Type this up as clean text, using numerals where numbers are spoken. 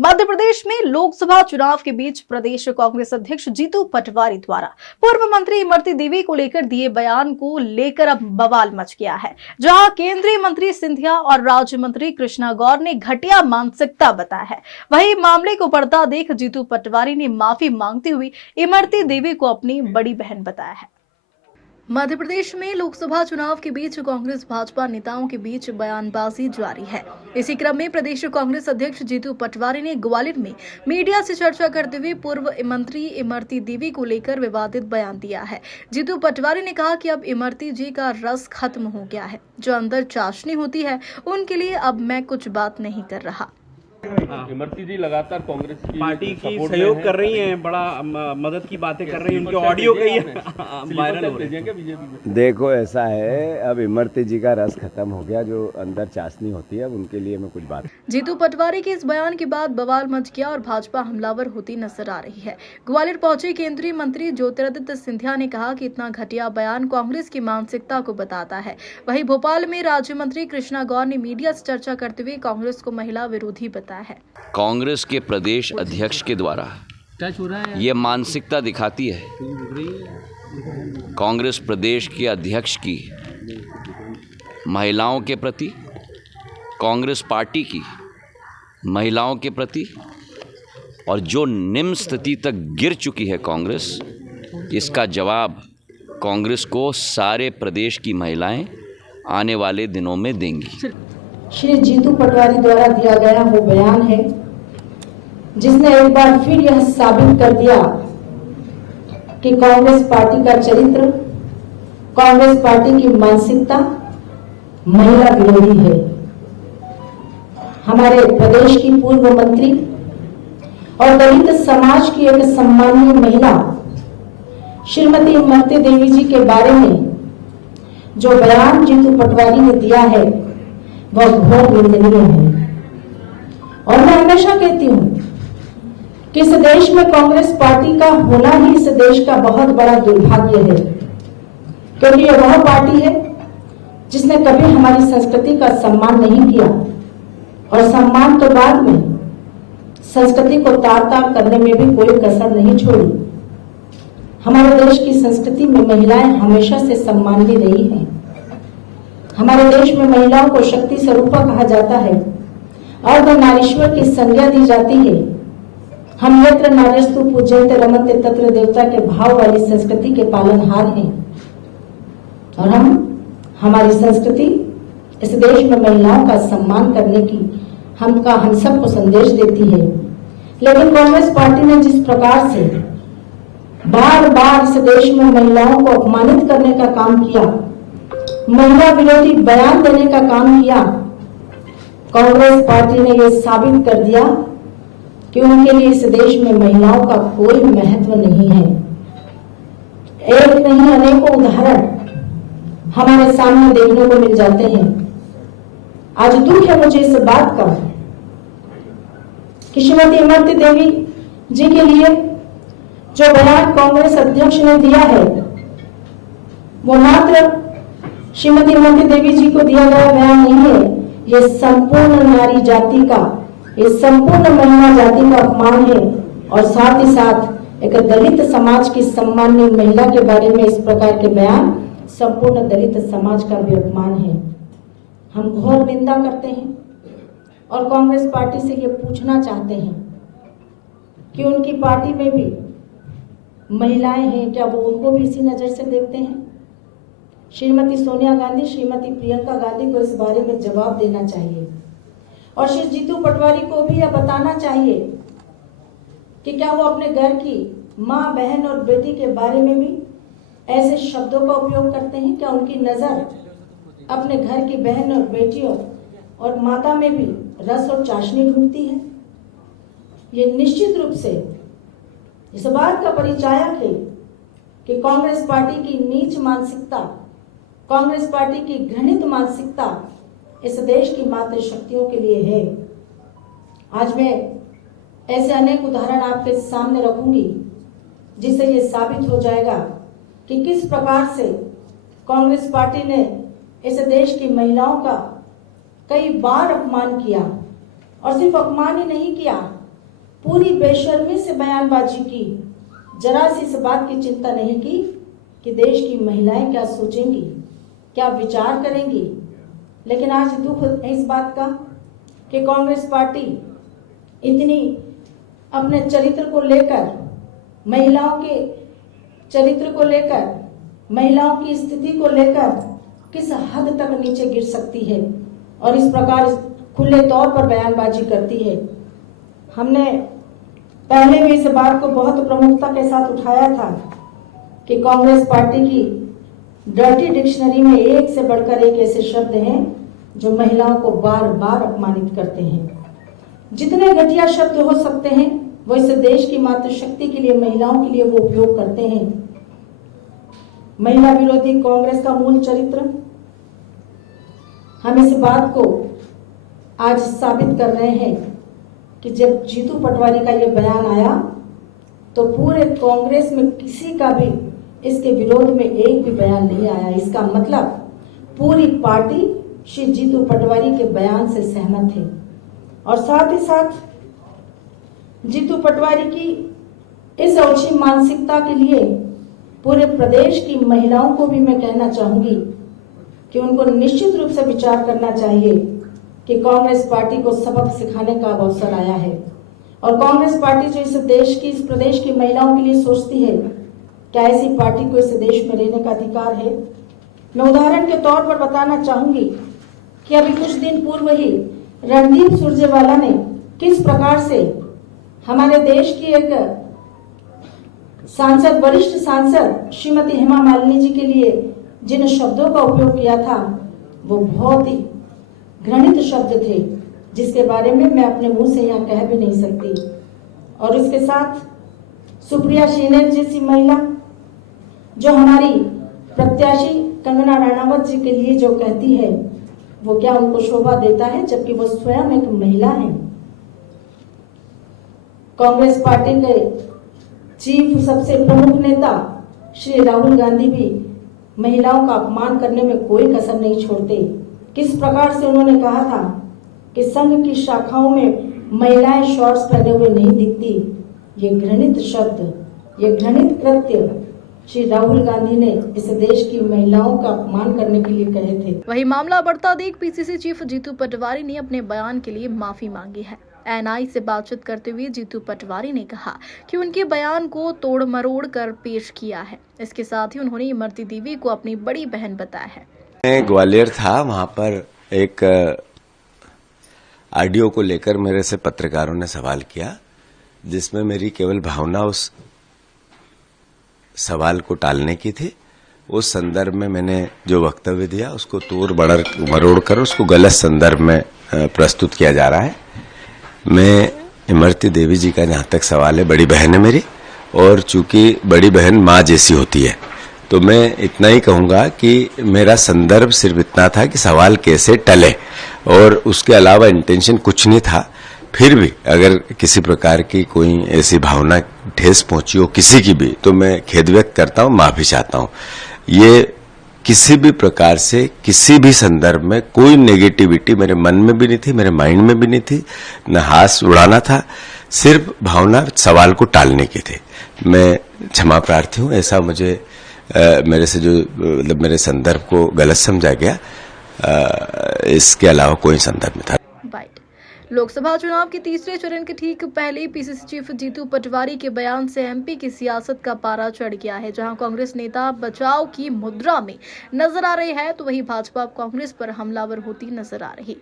मध्य प्रदेश में लोकसभा चुनाव के बीच प्रदेश कांग्रेस अध्यक्ष जीतू पटवारी द्वारा पूर्व मंत्री इमरती देवी को लेकर दिए बयान को लेकर अब बवाल मच गया है, जहां केंद्रीय मंत्री सिंधिया और राज्य मंत्री कृष्णा गौर ने घटिया मानसिकता बताया है। वहीं मामले को पर्दा देख जीतू पटवारी ने माफी मांगते हुए इमरती देवी को अपनी बड़ी बहन बताया है। मध्य प्रदेश में लोकसभा चुनाव के बीच कांग्रेस भाजपा नेताओं के बीच बयानबाजी जारी है। इसी क्रम में प्रदेश कांग्रेस अध्यक्ष जीतू पटवारी ने ग्वालियर में मीडिया से चर्चा करते हुए पूर्व मंत्री इमरती देवी को लेकर विवादित बयान दिया है। जीतू पटवारी ने कहा कि अब इमरती जी का रस खत्म हो गया है, जो अंदर चाशनी होती है उनके लिए अब मैं कुछ बात नहीं कर रहा। इमरती जी लगातार कांग्रेस की पार्टी की सहयोग कर रही हैं, बड़ा मदद की बातें कर रही हैं, उनके ऑडियो कई वायरल हो रहे हैं। देखो ऐसा है, अब इमरती जी का रस खत्म हो गया, जो अंदर चाशनी होती है, अब उनके लिए मैं कुछ बात। जीतू पटवारी के इस बयान के बाद बवाल मच गया और भाजपा हमलावर होती नजर आ रही है। ग्वालियर पहुंचे केंद्रीय मंत्री ज्योतिरादित्य सिंधिया ने कहा कि इतना घटिया बयान कांग्रेस की मानसिकता को बताता है। वहीं भोपाल में राज्य मंत्री कृष्णा गौर ने मीडिया से चर्चा करते हुए कांग्रेस को महिला विरोधी बताया है। कांग्रेस के प्रदेश अध्यक्ष के द्वारा ये मानसिकता दिखाती है कांग्रेस प्रदेश के अध्यक्ष की महिलाओं के प्रति, कांग्रेस पार्टी की महिलाओं के प्रति, और जो निम्न स्थिति तक गिर चुकी है कांग्रेस, इसका जवाब कांग्रेस को सारे प्रदेश की महिलाएं आने वाले दिनों में देंगी। श्री जीतू पटवारी द्वारा दिया गया वो बयान है जिसने एक बार फिर यह साबित कर दिया कि कांग्रेस पार्टी का चरित्र, कांग्रेस पार्टी की मानसिकता महिला विरोधी है। हमारे प्रदेश की पूर्व मंत्री और दलित समाज की एक सम्मानीय महिला श्रीमती इमरती देवी जी के बारे में जो बयान जीतू पटवारी ने दिया है वह घोर निंदनीय है। और मैं हमेशा कहती हूं कि इस देश में कांग्रेस पार्टी का होना ही इस देश का बहुत बड़ा दुर्भाग्य है, क्योंकि यह वह पार्टी है जिसने कभी हमारी संस्कृति का सम्मान नहीं किया, और सम्मान तो बाद में संस्कृति को तार-तार करने में भी कोई कसर नहीं छोड़ी। हमारे देश की संस्कृति में महिलाएं हमेशा से सम्मानित रही हैं। हमारे देश में महिलाओं को शक्ति स्वरूपा कहा जाता है, अर्धनारीश्वर की संज्ञा दी जाती है। हम यत्र नार्यस्तु पूज्यन्ते रमन्ते तत्र देवता के भाव वाली संस्कृति के पालनहार हैं, और हमारी संस्कृति इस देश में महिलाओं का सम्मान करने की हम सबको संदेश देती है। लेकिन कांग्रेस पार्टी ने जिस प्रकार से बार बार इस देश में महिलाओं को अपमानित करने का काम किया, महिला विरोधी बयान देने का काम किया, कांग्रेस पार्टी ने यह साबित कर दिया कि उनके लिए इस देश में महिलाओं का कोई महत्व नहीं है। एक नहीं अनेकों उदाहरण हमारे सामने देखने को मिल जाते हैं। आज दुख है मुझे इस बात का कि श्रीमती इमरती देवी जी के लिए जो बयान कांग्रेस अध्यक्ष ने दिया है वो मात्र श्रीमती इमरती देवी जी को दिया गया बयान नहीं है, ये संपूर्ण नारी जाति का, ये संपूर्ण महिला जाति का अपमान है, और साथ ही साथ एक दलित समाज की सम्मानीय महिला के बारे में इस प्रकार के बयान संपूर्ण दलित समाज का भी अपमान है। हम घोर निंदा करते हैं और कांग्रेस पार्टी से ये पूछना चाहते हैं कि उनकी पार्टी में भी महिलाएं हैं क्या, वो उनको भी इसी नजर से देखते हैं? श्रीमती सोनिया गांधी, श्रीमती प्रियंका गांधी को इस बारे में जवाब देना चाहिए, और श्री जीतू पटवारी को भी यह बताना चाहिए कि क्या वो अपने घर की माँ, बहन और बेटी के बारे में भी ऐसे शब्दों का उपयोग करते हैं? क्या उनकी नजर अपने घर की बहन और बेटियों और माता में भी रस और चाशनी ढूंढती है? ये निश्चित रूप से इस बात का परिचायक है कि कांग्रेस पार्टी की नीच मानसिकता, कांग्रेस पार्टी की घृणित मानसिकता इस देश की मातृशक्तियों के लिए है। आज मैं ऐसे अनेक उदाहरण आपके सामने रखूंगी जिससे ये साबित हो जाएगा कि किस प्रकार से कांग्रेस पार्टी ने इस देश की महिलाओं का कई बार अपमान किया, और सिर्फ अपमान ही नहीं किया पूरी बेशर्मी से बयानबाजी की, जरा सी इस बात की चिंता नहीं की कि देश की महिलाएं क्या सोचेंगी, क्या विचार करेंगी। लेकिन आज दुख है इस बात का कि कांग्रेस पार्टी इतनी अपने चरित्र को लेकर, महिलाओं के चरित्र को लेकर, महिलाओं की स्थिति को लेकर किस हद तक नीचे गिर सकती है और इस प्रकार खुले तौर पर बयानबाजी करती है। हमने पहले भी इस बात को बहुत प्रमुखता के साथ उठाया था कि कांग्रेस पार्टी की डर्टी डिक्शनरी में एक से बढ़कर एक ऐसे शब्द हैं जो महिलाओं को बार बार अपमानित करते हैं। जितने घटिया शब्द हो सकते हैं वो इस देश की मातृशक्ति के लिए, महिलाओं के लिए वो उपयोग करते हैं। महिला विरोधी कांग्रेस का मूल चरित्र, हम इस बात को आज साबित कर रहे हैं कि जब जीतू पटवारी का ये बयान आया तो पूरे कांग्रेस में किसी का भी इसके विरोध में एक भी बयान नहीं आया। इसका मतलब पूरी पार्टी श्री जीतू पटवारी के बयान से सहमत है और साथ ही साथ जीतू पटवारी की इस ओछी मानसिकता के लिए पूरे प्रदेश की महिलाओं को भी मैं कहना चाहूंगी कि उनको निश्चित रूप से विचार करना चाहिए कि कांग्रेस पार्टी को सबक सिखाने का अवसर आया है और कांग्रेस पार्टी जो इस देश की, इस प्रदेश की महिलाओं के लिए सोचती है, क्या ऐसी पार्टी को इस देश में रहने का अधिकार है? मैं उदाहरण के तौर पर बताना चाहूंगी कि अभी कुछ दिन पूर्व ही रणदीप सुरजेवाला ने किस प्रकार से हमारे देश की एक सांसद, वरिष्ठ सांसद श्रीमती हेमा मालिनी जी के लिए जिन शब्दों का उपयोग किया था वो बहुत ही घृणित शब्द थे जिसके बारे में मैं अपने मुंह से यहाँ कह भी नहीं सकती। और इसके साथ सुप्रिया श्रीनेत जैसी महिला जो हमारी प्रत्याशी कंगना रणावत जी के लिए जो कहती है वो क्या उनको शोभा देता है, जबकि वो स्वयं एक महिला है। कांग्रेस पार्टी के चीफ, सबसे प्रमुख नेता श्री राहुल गांधी भी महिलाओं का अपमान करने में कोई कसर नहीं छोड़ते। किस प्रकार से उन्होंने कहा था कि संघ की शाखाओं में महिलाएं शॉर्ट्स पहने हुए नहीं दिखती। ये घृणित शब्द, ये घृणित कृत्य श्री राहुल गांधी ने इस देश की महिलाओं का अपमान करने के लिए कहे थे। वही मामला बढ़ता देख पीसीसी चीफ जीतू पटवारी ने अपने बयान के लिए माफी मांगी है। एएनआई से बातचीत करते हुए जीतू पटवारी ने कहा कि उनके बयान को तोड़ मरोड़ कर पेश किया है। इसके साथ ही उन्होंने इमरती देवी को अपनी बड़ी बहन बताया है। मैं ग्वालियर था, वहां पर एक ऑडियो को लेकर मेरे से पत्रकारों ने सवाल किया जिसमें मेरी केवल भावना उस सवाल को टालने की थी। उस संदर्भ में मैंने जो वक्तव्य दिया उसको तोड़ मरोड़ कर उसको गलत संदर्भ में प्रस्तुत किया जा रहा है। मैं इमरती देवी जी का जहां तक सवाल है, बड़ी बहन है मेरी, और चूंकि बड़ी बहन माँ जैसी होती है तो मैं इतना ही कहूंगा कि मेरा संदर्भ सिर्फ इतना था कि सवाल कैसे टले और उसके अलावा इंटेंशन कुछ नहीं था। फिर भी अगर किसी प्रकार की कोई ऐसी भावना ठेस पहुंची हो किसी की भी तो मैं खेद व्यक्त करता हूं, माफी चाहता हूं। ये किसी भी प्रकार से किसी भी संदर्भ में कोई नेगेटिविटी मेरे मन में भी नहीं थी, मेरे माइंड में भी नहीं थी, न हाथ उड़ाना था, सिर्फ भावना सवाल को टालने की थी। मैं क्षमा प्रार्थी हूं, ऐसा मुझे मेरे से जो मतलब मेरे संदर्भ को गलत समझा गया, इसके अलावा कोई संदर्भ नहीं था। लोकसभा चुनाव के तीसरे चरण के ठीक पहले पीसीसी चीफ जीतू पटवारी के बयान से एमपी की सियासत का पारा चढ़ गया है। जहां कांग्रेस नेता बचाव की मुद्रा में नजर आ रहे हैं तो वही भाजपा कांग्रेस पर हमलावर होती नजर आ रही।